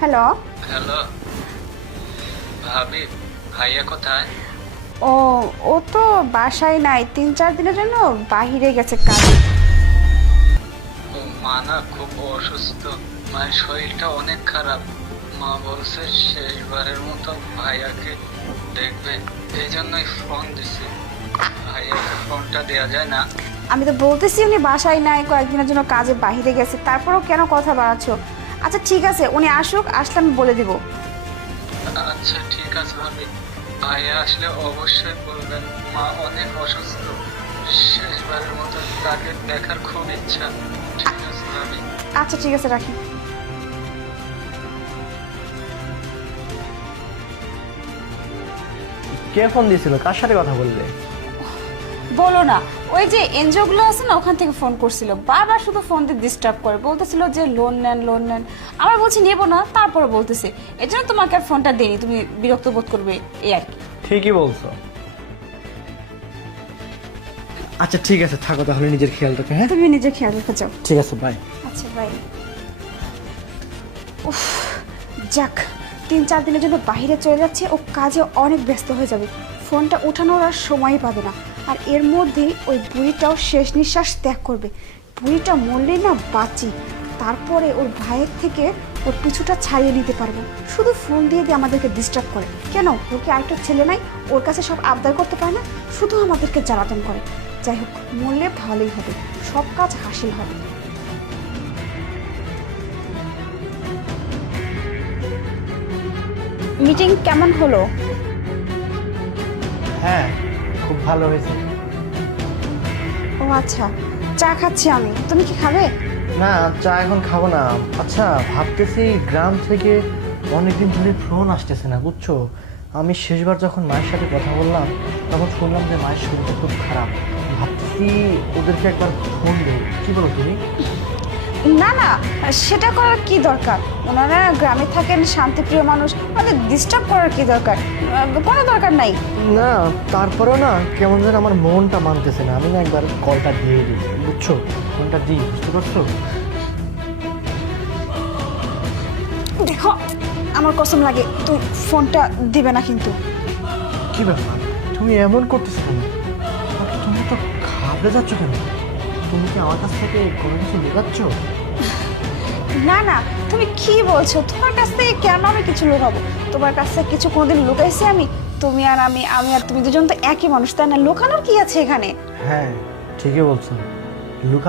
Hello. Hello ভাবি, ভাইয়া কোথায়? ও ও তো বাসায় নাই, 3-4 দিনের জন্য বাহিরে গেছে কাজে। ও মা না খুব অসুস্থ, মায়ের শরীরটা অনেক খারাপ। মা বলছে শেষবারের মতো ভাইয়াকে দেখবে, এই জন্যই ফোন দিছি। ভাইয়াকে ফোনটা দেওয়া যায় না? আমি তো বলতেছি উনি বাসায় নাই, কয়েকদিনের জন্য কাজে বাহিরে গেছে, তারপরেও কেন কথা বাড়াচ্ছ? আচ্ছা ঠিক আছে, উনি আসুক, আসলে আমি বলে দিব। আচ্ছা ঠিক আছে ভাবি, ভাইয়া আসলে অবশ্যই বলবেন। মা অনেক অসুস্থ, শেষবারের মতো তাকে দেখার খুব ইচ্ছা। ঠিক আছে ভাবি। আচ্ছা ঠিক আছে, রাখি। কে ফোন দিয়েছিল? কার সাথে কথা বললে? বলো না, ওই যে এনজিওগুলো আছে না, ওখান থেকে ফোন করছিল, বারবার শুধু ফোন দিয়ে ডিস্টার্ব করে, বলতেছিল যে লোন নেন লোন নেন। আমার বলছি নেবো না, তারপরে বলতেছে। এই জন্য তোমাকে আর ফোনটা দেইনি, তুমি বিরক্ত বোধ করবে এই আর কি। ঠিকই বলছো। আচ্ছা ঠিক আছে, থাকো তাহলে, নিজের খেয়াল রাখো। হ্যাঁ তুমি নিজে খেয়াল রেখে যাও। ঠিক আছে, বাই। আচ্ছা বাই। উফ, যাক, 3-4 দিনের জন্য বাইরে চলে যাচ্ছে, ও কাজে অনেক ব্যস্ত হয়ে যাবে, ফোনটা উঠানোর আর সময়ই পাবে না। আর এর মধ্যেই ওই বুড়িটাও শেষ নিঃশ্বাস ত্যাগ করবে। বুড়িটা মরলেই না বাঁচি, তারপরে ওর ভাইয়ের থেকে ওর পিছুটা ছাড়িয়ে নিতে পারবো। শুধু ফোন দিয়ে দিয়ে আমাদেরকে ডিস্টার্ব করে। কেন, ওর কি আরেকটা ছেলে নাই? ওর কাছে সব আবদার করতে পারে না, শুধু আমাদেরকে জ্বালাতন করে। যাই হোক, মরলে ভালোই হবে, সব কাজ হাসিল হবে। মিটিং কেমন হলো? হ্যাঁ, খুব ভালো হয়েছে। ও আচ্ছা, চা খাচ্ছি আমি, তুমি কি খাবে? না, চা এখন খাবো না। আচ্ছা, ভাবতেছি গ্রাম থেকে অনেকদিন ধরে ফোন আসতেছে না, বুঝছো? আমি শেষবার যখন মায়ের সাথে কথা বললাম, তখন শুনলাম যে মায়ের শরীরটা খুব খারাপ। ভাবতেছি ওদেরকে একবার ফোন দেই, কি বলো তুমি? না না, সেটা করার কি দরকার? ওনারা গ্রামে থাকেন, শান্তিপ্রিয় মানুষ, ওদের ডিস্টার্ব করার কি দরকার? কোনো দরকার নাই। না, তারপরেও না কেমন যেন আমার মনটা মানতেছে না। আমি না একবার কলটা দিয়ে দিই, বুঝছো? ফোনটা দিই, বুঝতে পারছো? দেখো, আমার কসম লাগে, তুমি ফোনটা দিবে না কিন্তু। কি ব্যাপার, তুমি এমন করতেছো কেন? আর তুমি তো ঘাবড়ে যাচ্ছ কেন? তুমি কি আমার কাছ থেকে কোনো কিছু লুকাচ্ছ? না না, তুমি কি বলছো? তোমার কাছ থেকে কেন আমি কিছু লুকাবো? তোমার কাছ থেকে কিছু কোনোদিন লুকাইছি আমি? তুমি আর আমি, আমি আর তুমি দুজন তো একই মানুষ, তাই না? লুকানোর কি আছে এখানে? হ্যাঁ, ঠিকই বলছো। লুকা